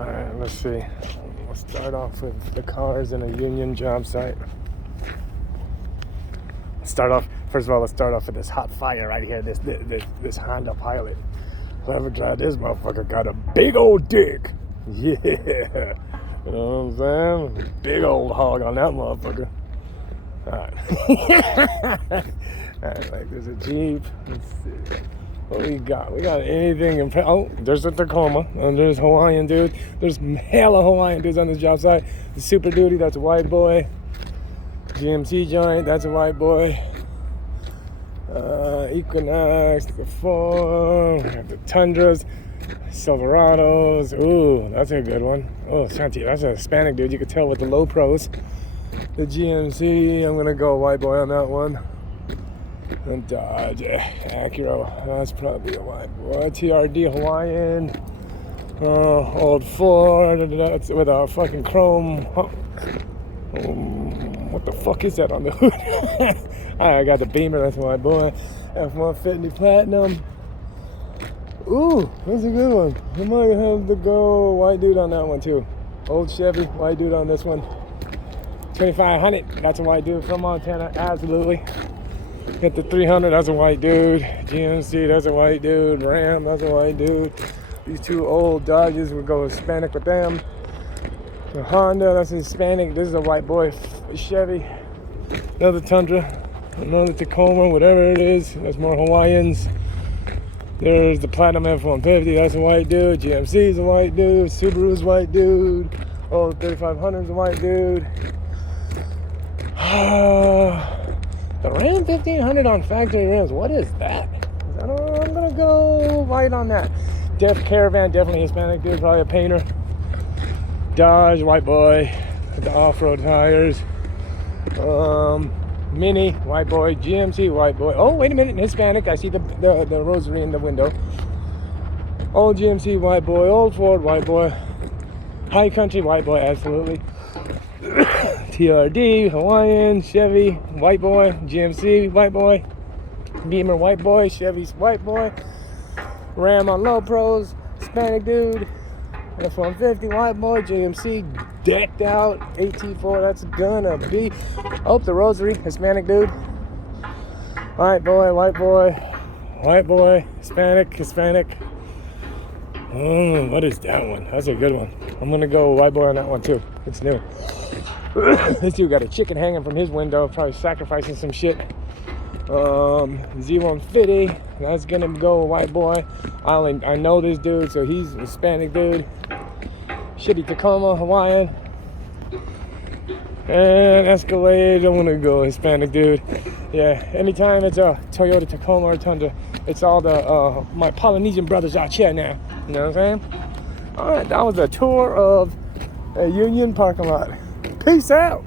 Alright, let's see. We'll start off with the cars in a union job site. First of all, let's start off with this hot fire right here. This Honda Pilot. Whoever drive this motherfucker got a big old dick. Yeah. You know what I'm saying? Big old hog on that motherfucker. Alright. Alright, like there's a Jeep. Let's see. What we got? We got anything. Oh, there's a Tacoma. And there's Hawaiian dude. There's hella Hawaiian dudes on this job site. The Super Duty, that's a white boy. GMC joint, that's a white boy. Equinox, the Ford, we have the Tundras, Silverados. Ooh, that's a good one. Oh, Shanti, that's a Hispanic dude. You could tell with the low pros. The GMC, I'm gonna go white boy on that one. And Dodge, Acura, that's probably a white boy. TRD Hawaiian, old Ford, that's with a fucking chrome. What the fuck is that on the hood? I got the Beamer, that's my boy. F-150 Platinum. Ooh, that's a good one. I might have to go white dude on that one too. Old Chevy, white dude on this one. 2500, that's a white dude from Montana, absolutely. Hit the 300, that's a white dude. GMC, that's a white dude. Ram, that's a white dude. These two old Dodges, we'll go Hispanic with them. The Honda, that's a Hispanic. This is a white boy Chevy. Another Tundra. Another Tacoma, whatever it is. That's more Hawaiians. There's the Platinum F-150. That's a white dude. GMC's a white dude. Subaru's a white dude. Oh, 3500's a white dude. The Ram 1500 on factory rims. What is that? I'm gonna go white on that. Def Caravan, definitely Hispanic dude. Probably a painter. Dodge, white boy. The off-road tires. Mini, white boy. GMC, white boy. Oh, wait a minute, Hispanic. I see the rosary in the window. Old GMC, white boy. Old Ford, white boy. High Country, white boy, absolutely. TRD, Hawaiian, Chevy, white boy. GMC, white boy. Beamer, white boy. Chevy's white boy. Ram on low pros. Hispanic dude. F-150, white boy. GMC, decked out. AT4, that's gonna be. Oh, the rosary, Hispanic dude. White boy, white boy. White boy, Hispanic. What is that one? That's a good one. I'm gonna go white boy on that one too. It's new. This dude got a chicken hanging from his window, probably sacrificing some shit. Z150, that's gonna go white boy. I know this dude, so he's a Hispanic dude. Shitty Tacoma, Hawaiian. And Escalade, I'm gonna go Hispanic dude. Yeah, anytime it's a Toyota Tacoma or Tundra, it's all the my Polynesian brothers out here now. You know what I'm saying? All right, that was a tour of a union parking lot. Peace out.